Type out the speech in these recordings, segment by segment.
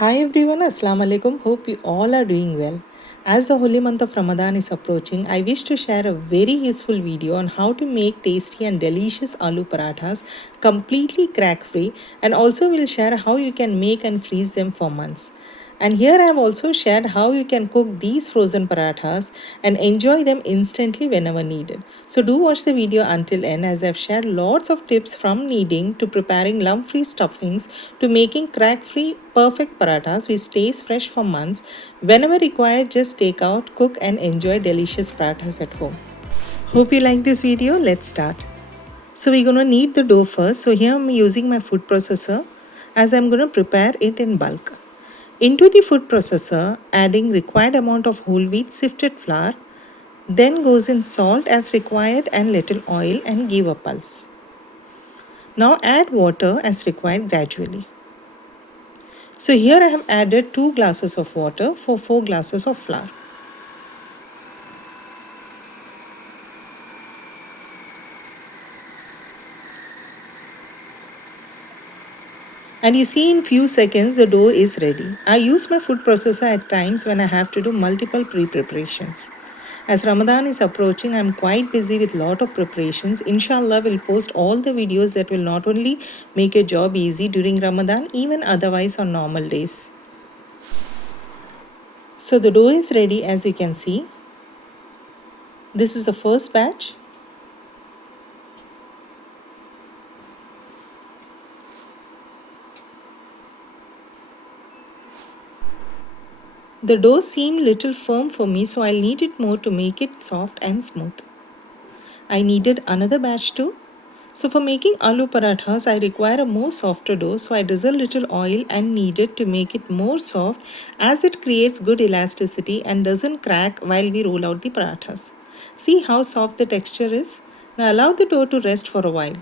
Hi everyone, Assalamu alaikum. Hope you all are doing well. As the holy month of Ramadan is approaching, I wish to share a very useful video on how to make tasty and delicious aloo parathas completely crack free, and also will share how you can make and freeze them for months. And here I have also shared how you can cook these frozen parathas and enjoy them instantly whenever needed. So do watch the video until end, as I've shared lots of tips from kneading to preparing lump-free stuffings to making crack-free perfect parathas which stays fresh for months. Whenever required, just take out, cook and enjoy delicious parathas at home. Hope you like this video. Let's start. So we're going to knead the dough first. So here I'm using my food processor as I'm going to prepare it in bulk. Into the food processor, adding required amount of whole wheat sifted flour, then goes in salt as required and little oil and give a pulse. Now add water as required gradually. So here I have added 2 glasses of water for 4 glasses of flour. And you see in few seconds the dough is ready. I use my food processor at times when I have to do multiple pre-preparations. As Ramadan is approaching, I am quite busy with lot of preparations. Inshallah, will post all the videos that will not only make your job easy during Ramadan, even otherwise on normal days. So the dough is ready, as you can see. This is the first batch. The dough seemed little firm for me, so I'll knead it more to make it soft and smooth. I needed another batch too. So for making aloo parathas, I require a more softer dough, so I drizzle little oil and knead it to make it more soft, as it creates good elasticity and doesn't crack while we roll out the parathas. See how soft the texture is? Now allow the dough to rest for a while.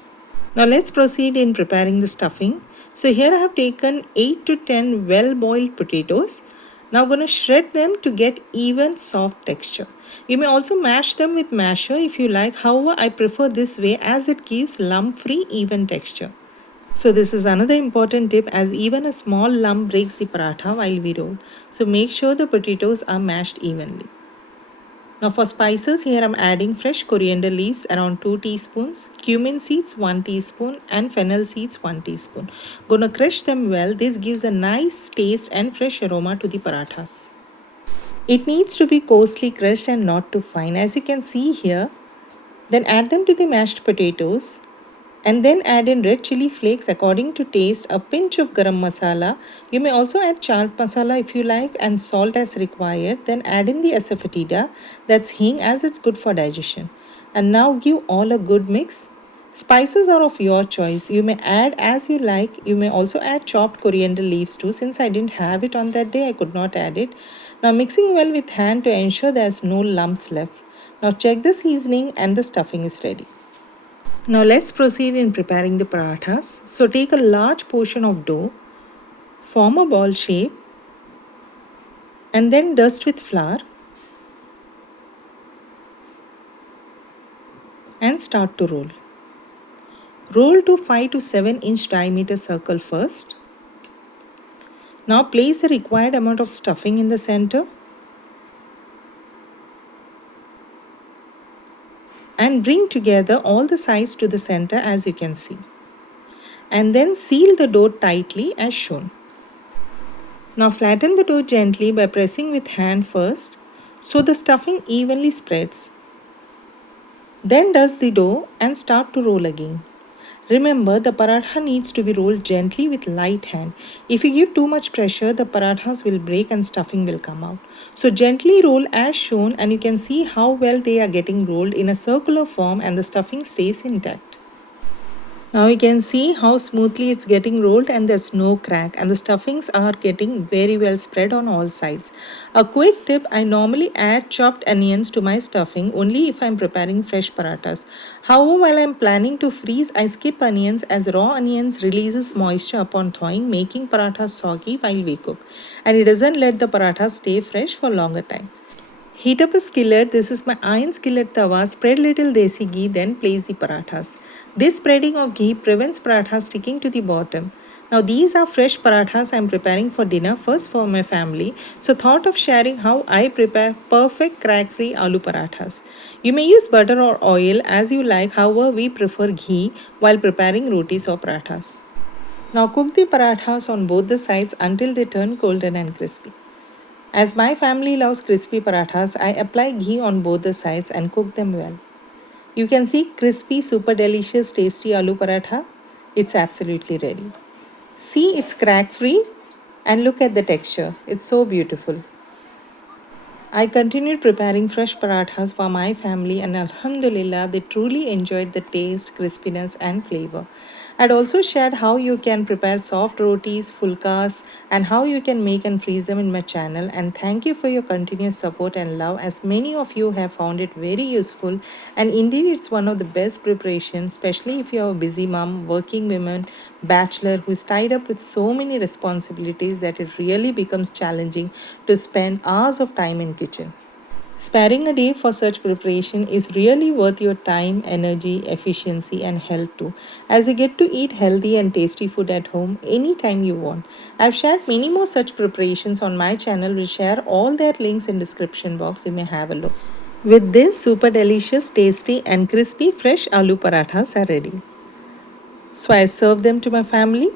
Now let's proceed in preparing the stuffing. So here I have taken 8 to 10 well-boiled potatoes. Now I'm going to shred them to get even soft texture. You may also mash them with masher if you like. However, I prefer this way as it gives lump-free even texture. So this is another important tip, as even a small lump breaks the paratha while we roll. So make sure the potatoes are mashed evenly. Now for spices, here I'm adding fresh coriander leaves around 2 teaspoons, cumin seeds 1 teaspoon and fennel seeds 1 teaspoon. Gonna crush them well. This gives a nice taste and fresh aroma to the parathas. It needs to be coarsely crushed and not too fine, as you can see here. Then add them to the mashed potatoes. And then add in red chili flakes according to taste, a pinch of garam masala. You may also add chaat masala if you like, and salt as required. Then add in the asafoetida, that's hing, as it's good for digestion. And now give all a good mix. Spices are of your choice. You may add as you like. You may also add chopped coriander leaves too. Since I didn't have it on that day, I could not add it. Now mixing well with hand to ensure there's no lumps left. Now check the seasoning and the stuffing is ready. Now let's proceed in preparing the parathas. So take a large portion of dough, form a ball shape, and then dust with flour and start to roll. Roll to 5 to 7 inch diameter circle first. Now place the required amount of stuffing in the center and bring together all the sides to the center, as you can see. And then seal the dough tightly as shown. Now flatten the dough gently by pressing with hand first so the stuffing evenly spreads. Then dust the dough and start to roll again. Remember, the paratha needs to be rolled gently with light hand. If you give too much pressure, the parathas will break and stuffing will come out. So gently roll as shown, and you can see how well they are getting rolled in a circular form and the stuffing stays intact. Now you can see how smoothly it's getting rolled and there's no crack, and the stuffings are getting very well spread on all sides. A quick tip, I normally add chopped onions to my stuffing only if I'm preparing fresh parathas. However, while I'm planning to freeze, I skip onions, as raw onions releases moisture upon thawing, making parathas soggy while we cook, and it doesn't let the parathas stay fresh for longer time. Heat up a skillet. This is my iron skillet tawa. Spread little desi ghee, then place the parathas. This spreading of ghee prevents parathas sticking to the bottom. Now these are fresh parathas I'm preparing for dinner first for my family. So thought of sharing how I prepare perfect crack-free aloo parathas. You may use butter or oil as you like, however we prefer ghee while preparing rotis or parathas. Now cook the parathas on both the sides until they turn golden and crispy. As my family loves crispy parathas, I apply ghee on both the sides and cook them well. You can see crispy, super delicious, tasty aloo paratha. It's absolutely ready. See, it's crack free and look at the texture. It's so beautiful. I continued preparing fresh parathas for my family, and Alhamdulillah, they truly enjoyed the taste, crispiness, and flavor. I'd also shared how you can prepare soft rotis, fulkas, and how you can make and freeze them in my channel. And thank you for your continuous support and love, as many of you have found it very useful. And indeed, it's one of the best preparations, especially if you're a busy mom, working woman, bachelor who is tied up with so many responsibilities that it really becomes challenging to spend hours of time in kitchen. Sparing a day for such preparation is really worth your time, energy, efficiency, and health too, as you get to eat healthy and tasty food at home anytime you want. I've shared many more such preparations on my channel. We'll share all their links in description box. You may have a look. With this, super delicious, tasty, and crispy fresh aloo parathas are ready. So I serve them to my family.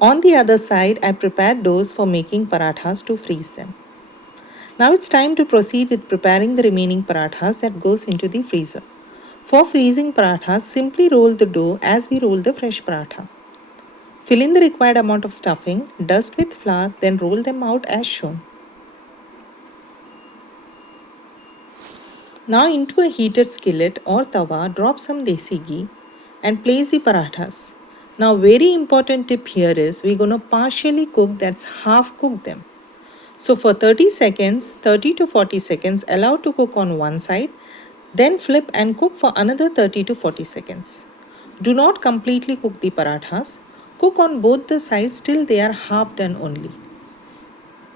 On the other side, I prepared doughs for making parathas to freeze them. Now it's time to proceed with preparing the remaining parathas that goes into the freezer. For freezing parathas, simply roll the dough as we roll the fresh paratha. Fill in the required amount of stuffing, dust with flour, then roll them out as shown. Now into a heated skillet or tawa, drop some desi ghee and place the parathas. Now very important tip here is we're going to partially cook, that's half cook them. So for 30 seconds, 30 to 40 seconds, allow to cook on one side, then flip and cook for another 30 to 40 seconds. Do not completely cook the parathas. Cook on both the sides till they are half done only.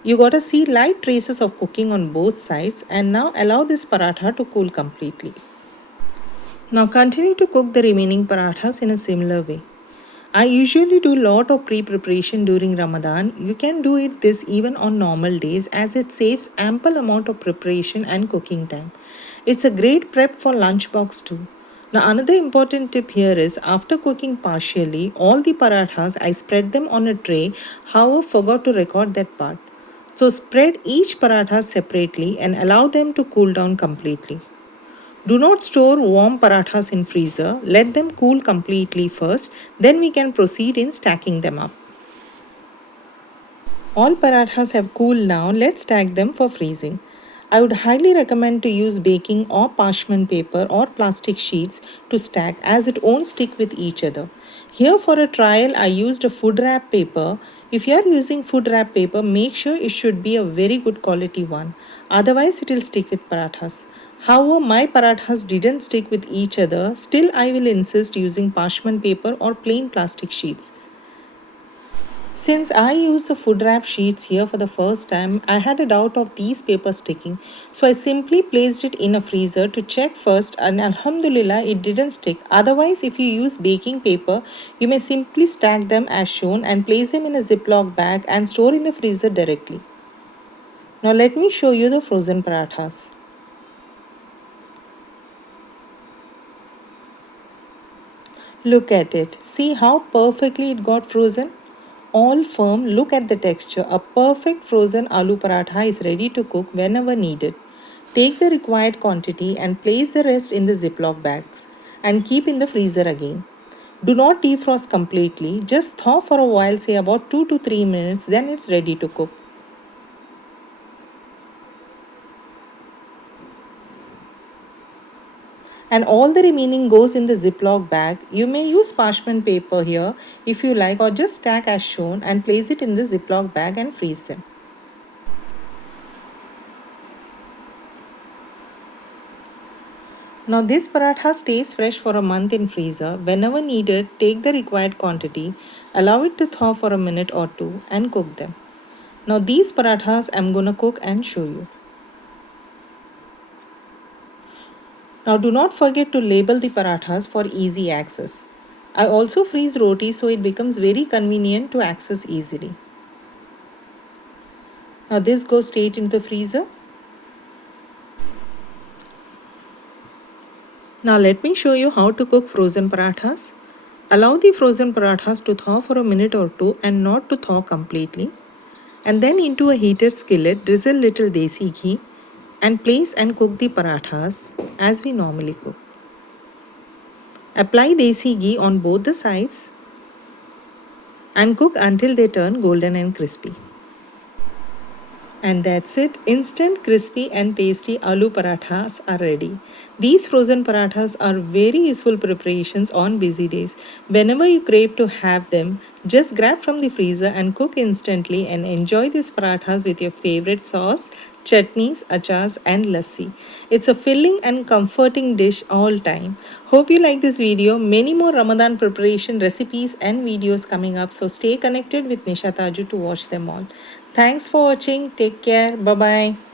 You gotta see light traces of cooking on both sides, and now allow this paratha to cool completely. Now continue to cook the remaining parathas in a similar way. I usually do lot of pre-preparation during Ramadan. You can do it this even on normal days, as it saves ample amount of preparation and cooking time. It's a great prep for lunchbox too. Now another important tip here is after cooking partially all the parathas, I spread them on a tray. However, forgot to record that part. So spread each paratha separately and allow them to cool down completely. Do not store warm parathas in freezer. Let them cool completely first. Then we can proceed in stacking them up. All parathas have cooled now. Let's stack them for freezing. I would highly recommend to use baking or parchment paper or plastic sheets to stack, as it won't stick with each other. Here for a trial I used a food wrap paper. If you are using food wrap paper, make sure it should be a very good quality one. Otherwise it will stick with parathas. However, my parathas didn't stick with each other. Still I will insist using parchment paper or plain plastic sheets. Since I used the food wrap sheets here for the first time, I had a doubt of these papers sticking. So I simply placed it in a freezer to check first, and Alhamdulillah it didn't stick. Otherwise, if you use baking paper, you may simply stack them as shown and place them in a Ziploc bag and store in the freezer directly. Now let me show you the frozen parathas. Look at it. See how perfectly it got frozen? All firm, look at the texture. A perfect frozen aloo paratha is ready to cook whenever needed. Take the required quantity and place the rest in the Ziploc bags and keep in the freezer again. Do not defrost completely, just thaw for a while, say about 2 to 3 minutes, then it's ready to cook. And all the remaining goes in the Ziploc bag. You may use parchment paper here if you like, or just stack as shown and place it in the Ziploc bag and freeze them. Now this paratha stays fresh for a month in freezer. Whenever needed, take the required quantity, allow it to thaw for a minute or two and cook them. Now these parathas I'm gonna cook and show you. Now do not forget to label the parathas for easy access. I also freeze roti so it becomes very convenient to access easily. Now this goes straight into the freezer. Now let me show you how to cook frozen parathas. Allow the frozen parathas to thaw for a minute or two and not to thaw completely. And then into a heated skillet, drizzle little desi ghee and place and cook the parathas as we normally cook. Apply desi ghee on both the sides and cook until they turn golden and crispy. And that's it. Instant, crispy, and tasty aloo parathas are ready. These frozen parathas are very useful preparations on busy days. Whenever you crave to have them, just grab from the freezer and cook instantly and enjoy these parathas with your favorite sauce, chutneys, achars, and lassi. It's a filling and comforting dish all time. Hope you like this video. Many more Ramadan preparation recipes and videos coming up, so stay connected with Nisha Thaju to watch them all. Thanks for watching. Take care. Bye bye.